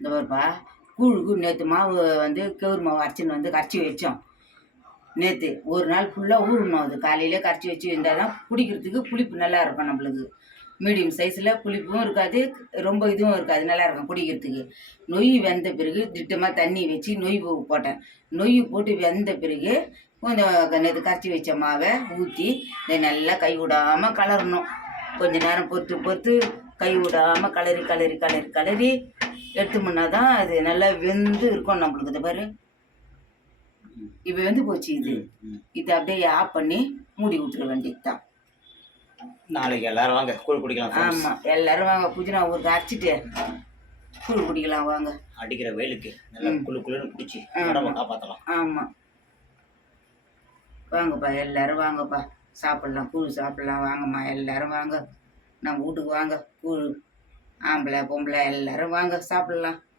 இந்த பாருப்பா, கூழுக்கு நேற்று மாவு வந்து கெவுரு மாவு அரைச்சின்னு வந்து கரைச்சி வச்சோம். நேற்று ஒரு நாள் ஃபுல்லாக ஊறணும். அது காலையிலே கரைச்சி வச்சு இருந்தால் தான் குடிக்கிறதுக்கு புளிப்பு நல்லா இருக்கும் நம்மளுக்கு. மீடியம் சைஸில் புளிப்பும் இருக்காது, ரொம்ப இதுவும் இருக்காது, நல்லா இருக்கும் குடிக்கிறதுக்கு. நொய் வெந்த பிறகு திட்டமாக தண்ணி வச்சு நொய் போட்டேன். நொய் போட்டு வெந்த பிறகு கொஞ்சம் நேற்று கரைச்சி வச்ச மாவை ஊற்றி இதை நல்லா கை விடாமல் கலரணும். கொஞ்ச நேரம் பொறுத்து கை விடாமல் கலரி எடுத்தோம்னா தான் அது நல்லா வெந்து இருக்கும் நம்மளுக்கு. இதை பாரு, இப்போ வெந்து போச்சு. இது அப்படியே ஆஃப் பண்ணி மூடி விட்டுற வேண்டியது தான். நாளைக்கு எல்லாரும் வாங்க கூழ் குடிக்கலாம். ஆமாம், எல்லாரும் வாங்க. புதினா ஊருக்கு அரைச்சிட்டு கூழ் குடிக்கலாம் வாங்க. அடிக்கிற வெயிலுக்கு நல்லா குளுன்னு குடிச்சு உடம்ப காப்பாற்றலாம். ஆமாம், வாங்கப்பா எல்லாரும் வாங்கப்பா, சாப்பிட்லாம், கூழ் சாப்பிட்லாம். வாங்கம்மா எல்லாரும் வாங்க, நம்ம வீட்டுக்கு வாங்க. கூழ் ஆம்பளை பொம்பளை எல்லாரும் வாங்க சாப்பிட்லாம்.